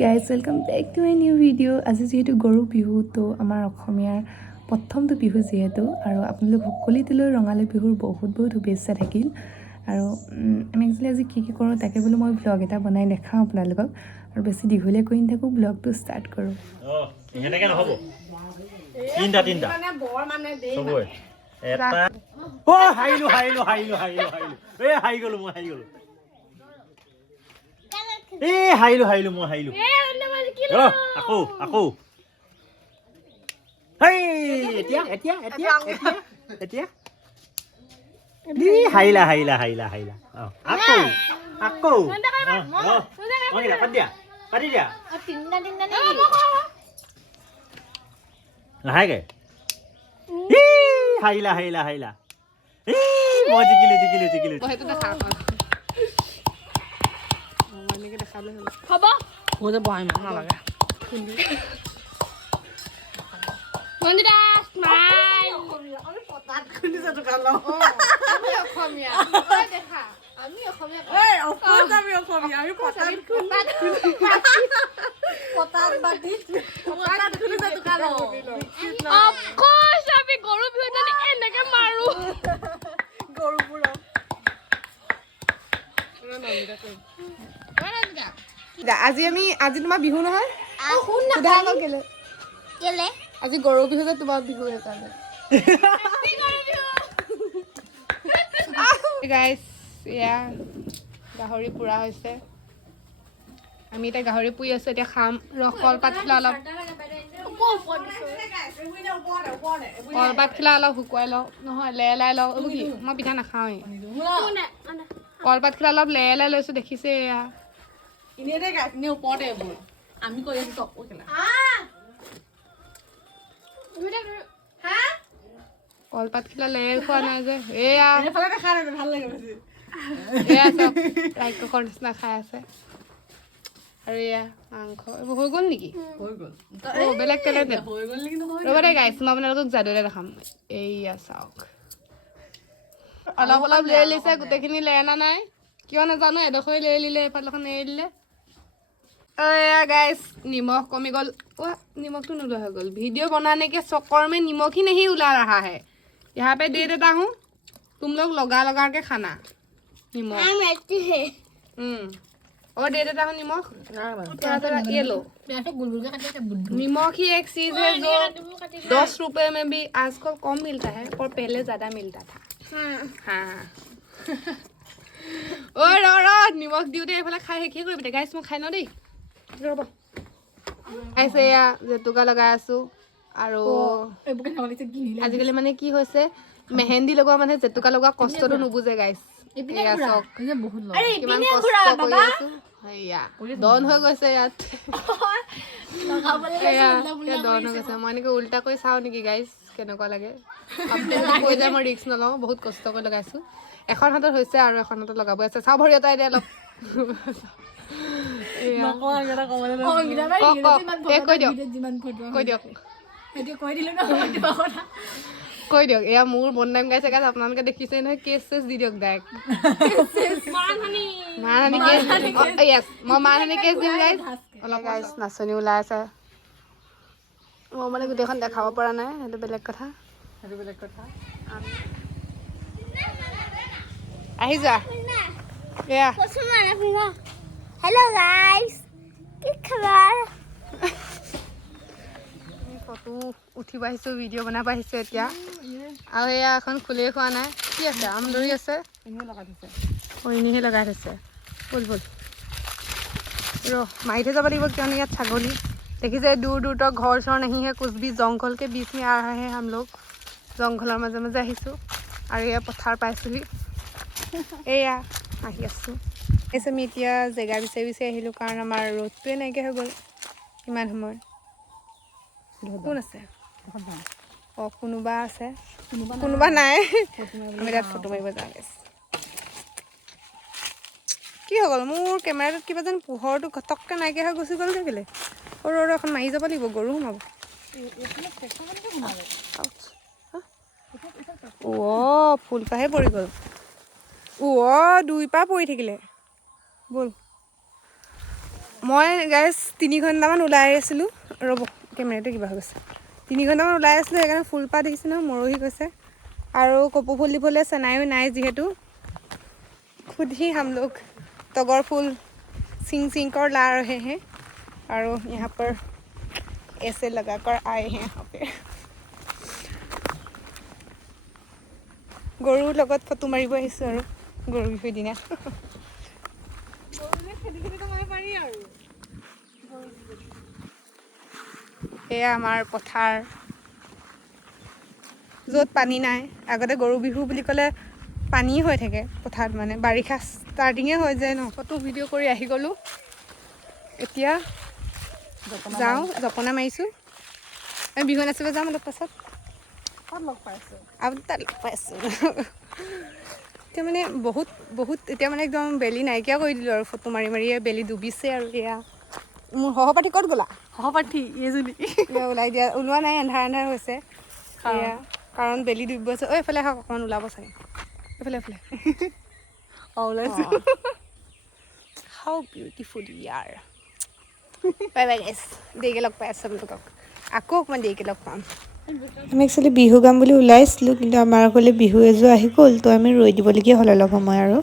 Guys welcome back to my new video' আজি যিহেতু গৰু বিহু তো আমাৰ অসমীয়াৰ প্ৰথমটো বিহু যিহেতু আৰু আপোনালোক সকলোলৈ ৰঙালী বিহুৰ বহুত বহুত শুভেচ্ছা থাকিল আৰু আমি একচুৱেলি আজি কি কৰোঁ তাকে বোলো মই ব্লগ এটা বনাই দেখাওঁ আপোনালোকক আৰু বেছি দীঘলীয়া কৰি নাথাকোঁ ব্লগটো ষ্টাৰ্ট কৰোঁ এনেকৈ নহ'ব তিনিটা এটা হাৰিলোঁ মই আকৌ এতিয়া হাৰিলা আকৌ পাতি দিয়া লাহেকে হাৰিলা মই জিকিলো হ'ব মই যে বহাই ইমান নালাগে মন্দিৰা স্মাইল আমি পতাত খুলিছে দোকান আমি অসমীয়া দেখা আমি অসমীয়া এই অফকোৰ্স আমি অসমীয়া আমি পতাত খুলিছে দোকান অফকোৰ্স আমি গৰু বিহুজনী এনেকে মাৰো গৰুবোৰক আজি তোমাৰ বিহু নহয় কেলে আজি গৰু বিহু যে তোমাৰ বিহু সেইকাৰণে গাইছ এয়া গাহৰি পুৰা হৈছে আমি এতিয়া গাহৰি পুৰি আছো এতিয়া খাম কলপাত খিলা অলপ শুকুৱাই লওঁ নহয় লেলাই লওঁ এইবোৰ কি মই পিঠা নাখাওঁৱেই কলপাত খিলা অলপ লেলাই লৈছো দেখিছে এয়া ওপৰতে এইবোৰ আমি কৰি আছো চব কলপাত খিলা লেই খোৱা নাই যে এয়া ভাল লাগে বেছি এয়া চব ৰাক্ষসৰ নিচিনা খাই আছে আৰু এয়া মাংস এইবোৰ হৈ গ'ল নেকি বেলেগ ৰ'ব দে গাইছ মই আপোনালোকক যাদুৰে দেখাম এইয়া চাওক অলপ লেই লিছে গোটেইখিনি লে অনা নাই কিয় নাজানো এডোখৰ লে লিলে এফালখন এৰি দিলে এয়া গাইছ নিমখ কমি গ'ল निमक तो नुला हो गल वीडियो बनाने के चक्कर में निमक ही नहीं उला रहा है यहाँ पे दे देता हूँ तुम लोग लगा के खाना निमक और दे देता हूँ निमक ये लो निमक ही एक चीज है जो 10 रुपए में भी आजकल कम मिलता है और पहले ज्यादा मिलता था हाँ निमक दिवते एफाले खाई শেষে কৰি বেটা গাইছ মই খাই ন দেই ৰ'ব ऐसे या जेतुका लगाই আছো আৰু আজিকালি মানে কি হৈছে মেহেন্দি লগোৱা মানে জেতুকা লগোৱা কষ্টটো নুবুজে গাইছ এয়া চক বহুত লগ কিমান কষ্ট কৰি আছো হেয়া ডন হৈ গৈছে ইয়াত লগাবলে ডন হৈ গৈছে মই এনেকৈ উল্টা কৰি চাও নেকি গাইছ কেনেকুৱা লাগে আপোনালোকে কৈ যায় মই ৰিস্ক নলওঁ বহুত কষ্ট কৰি লগাইছো এখন হাতত হৈছে আৰু এখন হাতত লগাব আছে চাও ভৰি এটাই দে অলপ কৈ দিয়ক এয়া মোৰ বনাম গাইছে গাইছ আপোনালোকে দেখিছে নহয় কেছ চেছ দি দিয়ক ডাইৰেক্ট মই মানহানি কেছ দিম গাইছ অলপ গাইছ নাচনি ওলাই আছে মই মানে গোটেইখন দেখাব পৰা নাই সেইটো বেলেগ কথা আহি যোৱা এয়া हेलो गाइस কি খবৰ ফটো উঠিব আহিছোঁ ভিডিঅ' বনাব আহিছোঁ এতিয়া আৰু এয়া এখন খুলেই খোৱা নাই কি আছে আমলৰি আছে এনেহে লগাই থৈছে বল মাৰি থৈ যাব লাগিব কিয়নো ইয়াত ছাগলী দেখিছে দূৰ দূৰ তক ঘৰ চৰ নাহি হে कुछ भी जंगल के बीच में आ रहे हैं हम लोग জংঘলৰ মাজে মাজে আহিছোঁ আৰু এয়া পথাৰ পাইছোঁহি এয়া আহি আছোঁ আমি এতিয়া জেগা বিচাৰি আহিলোঁ কাৰণ আমাৰ ৰ'দটোৱে নাইকিয়া হৈ গ'ল ইমান সময় কোন আছে কোনোবা আছে কোনোবা নাই আমি তাত ফটো মাৰিব যাওঁ কি হৈ গ'ল মোৰ কেমেৰাটোত কিবা যেন পোহৰটো ঘটককৈ নাইকিয়া হৈ গুচি গ'ল কেলে এখন মাৰি যাব লাগিব গৰু সোমাব ফুলপাহে পৰি গ'ল দুই পা পৰি থাকিলে বল মই গাইজ 3 ঘণ্টামান ওলাই আছিলোঁ ৰ'ব কেমেৰাটো কিবা হৈ গৈছে 3 ঘণ্টামান ওলাই আছিলোঁ সেইকাৰণে ফুলপাহ দেখিছে ন মৰহি গৈছে আৰু কপৌ ফুল দিবলৈ চেনাইও নাই যিহেতু खुद ही हम लोग तगर फूल सिंग सिंग कर ला रहे हैं और यहाँ पर ऐसे लगा कर आए हैं यहाँ पे गरुर लगत फटो मारिब आहिছোঁ আৰু গৰু বিহুৰ দিনা এয়া আমাৰ পথাৰ য'ত পানী নাই আগতে গৰু বিহু বুলি ক'লে পানী হৈ থাকে পথাৰত মানে বাৰিষা ষ্টাৰ্টিঙে হৈ যায় ন ফটো ভিডিঅ' কৰি আহি গ'লোঁ এতিয়া যাওঁ জপনা মাৰিছোঁ আমি বিহু নাচিব যাম অলপ পাছত লগ পাইছোঁ এতিয়া মানে বহুত এতিয়া মানে একদম বেলি নাইকিয়া কৰি দিলোঁ আৰু ফটো মাৰি মাৰি বেলি ডুবিছে আৰু এয়া মোৰ সহপাঠী ক'ত গ'লা সহপাঠী এইজনী ওলাই দিয়া ওলোৱা নাই এন্ধাৰ এন্ধাৰ হৈছে এয়া কাৰণ বেলি ডুবিব আছে এইফালে আহক অকণমান ওলাব চাগে এইফালে ওলাইছোঁ হাউ বিউটিফুল ইয়াৰ বাই বাই গাইছ দেৰিকৈ লগ পাই আছোঁ আপোনালোকক আকৌ অকণমান দেৰিকৈ লগ পাম আমি একচুৱেলি বিহু গাম বুলি ওলাইছিলোঁ কিন্তু আমাৰ ঘৰলৈ বিহু এযোৰ আহি গ'ল তো আমি ৰৈ দিবলগীয়া হ'ল অলপ সময় আৰু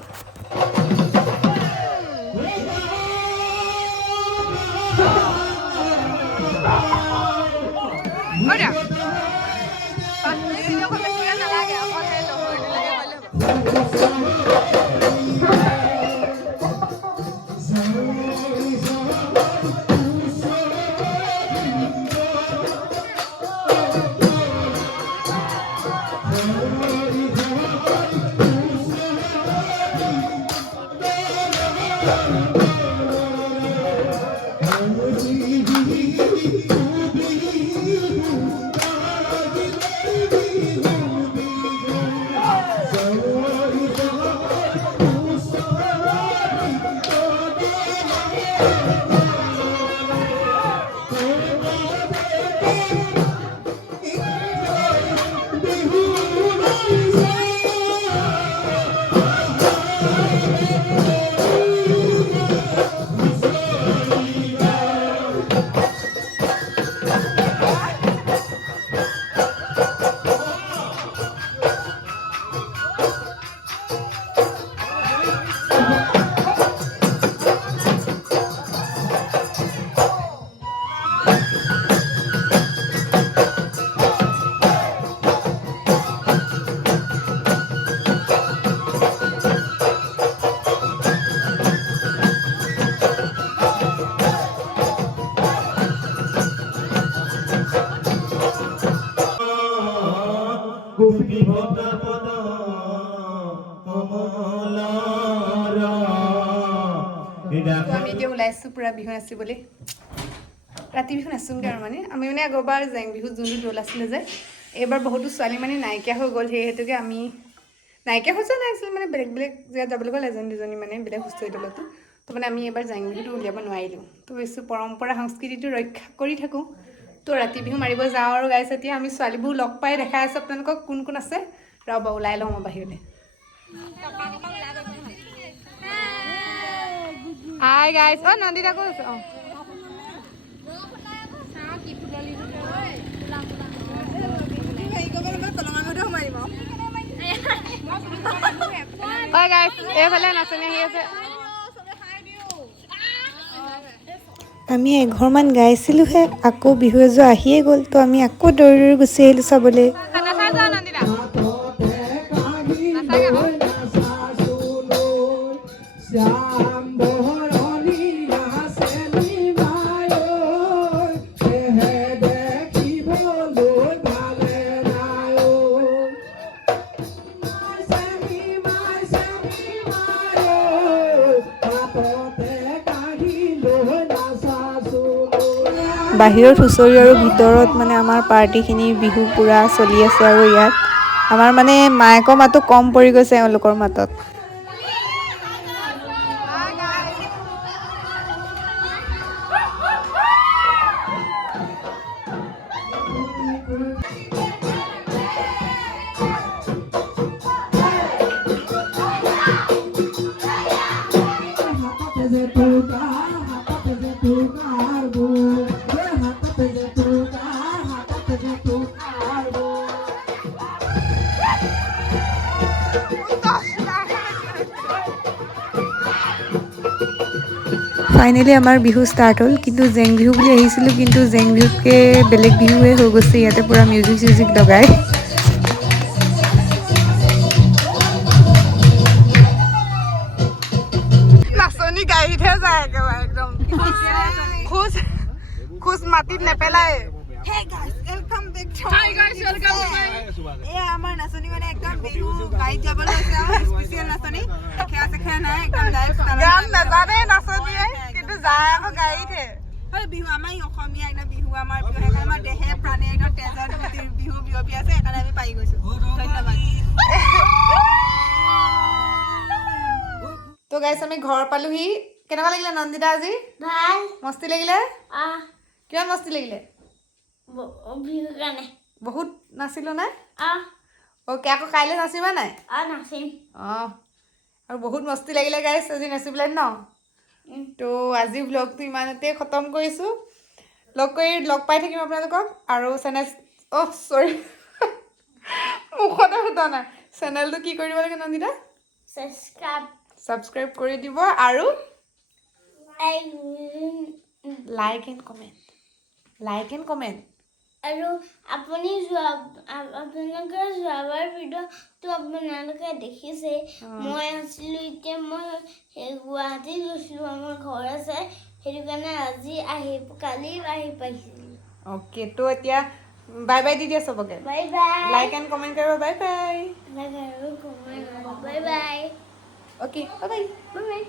আমি এতিয়া ওলাইছোঁ পূৰা বিহু নাচিবলৈ ৰাতি বিহু নাচোঁগৈ আৰু মানে আমি মানে আগৰবাৰ জেং বিহুত যোনটো দৌল আছিলে যে এইবাৰ বহুতো ছোৱালী মানে নাইকিয়া হৈ গ'ল সেইহেতুকে আমি নাইকিয়া হৈ যোৱা নাই আছিলে মানে বেলেগ বেলেগ জেগাত যাবলৈ গ'ল এজনী দুজনী মানে বেলেগ হুঁচৰি দলতো তো মানে আমি এইবাৰ জেং বিহুটো উলিয়াব নোৱাৰিলোঁ তো ভাবিছোঁ পৰম্পৰা সংস্কৃতিটো ৰক্ষা কৰি থাকোঁ তো ৰাতি বিহু মাৰিব যাওঁ আৰু গাইছ এতিয়া আমি ছোৱালীবোৰ লগ পাই দেখাই আছোঁ আপোনালোকক কোন কোন আছে ৰ'ব ওলাই লওঁ মই বাহিৰলৈ হাই গাইছ অ' নন্দিতা ক'ত আছে অঁ হয় গাইছ এইফালে নাচনি আহি আছে আমি এঘৰমান গাইছিলোঁহে আকৌ বিহু এযোৰ আহিয়ে গ'ল তো আমি আকৌ দৌৰি দৌৰি গুচি আহিলোঁ চাবলৈ বাহিৰত হুঁচৰি আৰু ভিতৰত মানে আমাৰ পাৰ্টিখিনি বিহু পূৰা চলি আছে আৰু ইয়াত আমাৰ মানে মায়েকৰ মাতো কম পৰি গৈছে এওঁলোকৰ মাতত ফাইনেলি আমাৰ বিহু ষ্টাৰ্ট হ'ল কিন্তু জেং বিহু বুলি আহিছিলোঁ কিন্তু জেং বিহুতকৈ বেলেগ বিহুৱে হৈ গৈছে ইয়াতে পূৰা মিউজিক চিউজিক লগাই নাচনী গাড়ীতহে যায় একেবাৰে একদম খোজ খোজ মাটিত নেপেলাই Hey guys, welcome back to Hi guys, welcome back. আমাৰ নাচনী মানে একদম বিহু গাড়ীত যাবলৈ হৈছে আৰু স্পেচিয়েল নাচনী খেয়া চেখেয়া নাই একদম ডাইৰেক্ট গান নাজানে নাচনীয়ে কিন্তু যায় আকৌ গাড়ীতহে বিহু আমাৰ অসমীয়া একদম বিহু আমাৰ বিহু সেইকাৰণে আমাৰ দেহে প্ৰাণে একদম তেজত বিহু বিয়পি আছে সেইকাৰণে আমি পাই গৈছোঁ ধন্যবাদ তো গাইছ আমি ঘৰ পালোহি কেনেকুৱা লাগিলে নন্দিতা আজি ভাল মস্তি লাগিলে আহ কিমান মস্তি লাগিলে বিহু কাৰণে বহুত নাচিলো নাই আহ অ'কে আকৌ কাইলৈ নাচিবা নাই নাচিম অঁ আৰু বহুত মস্তি লাগিলে গাইছ আজি নাচিবলৈ ন তো আজি ব্লগটো ইমানতে খতম কৰিছোঁ লগ পাই থাকিম আপোনালোকক আৰু চেনেল অহ চৰি মুখতে ফুটা নাই চেনেলটো কি কৰিব লাগে নন্দিতা ছাবস্ক্ৰাইব কৰি দিব আৰু লাইক এণ্ড কমেণ্ট আৰু আপুনি আপোনালোকৰ যোৱাবাৰ ভিডিঅ'টো আপোনালোকে দেখিছে মই আছিলোঁ এতিয়া মই গুৱাহাটী গৈছিলোঁ আমাৰ ঘৰ আছে সেইটো কাৰণে আজি কালি আহি পাইছিলোঁ অ'কে তো এতিয়া বাই বাই দি দিয়া চবকে bye bye like and comment কৰিব bye bye bye bye okay bye bye bye bye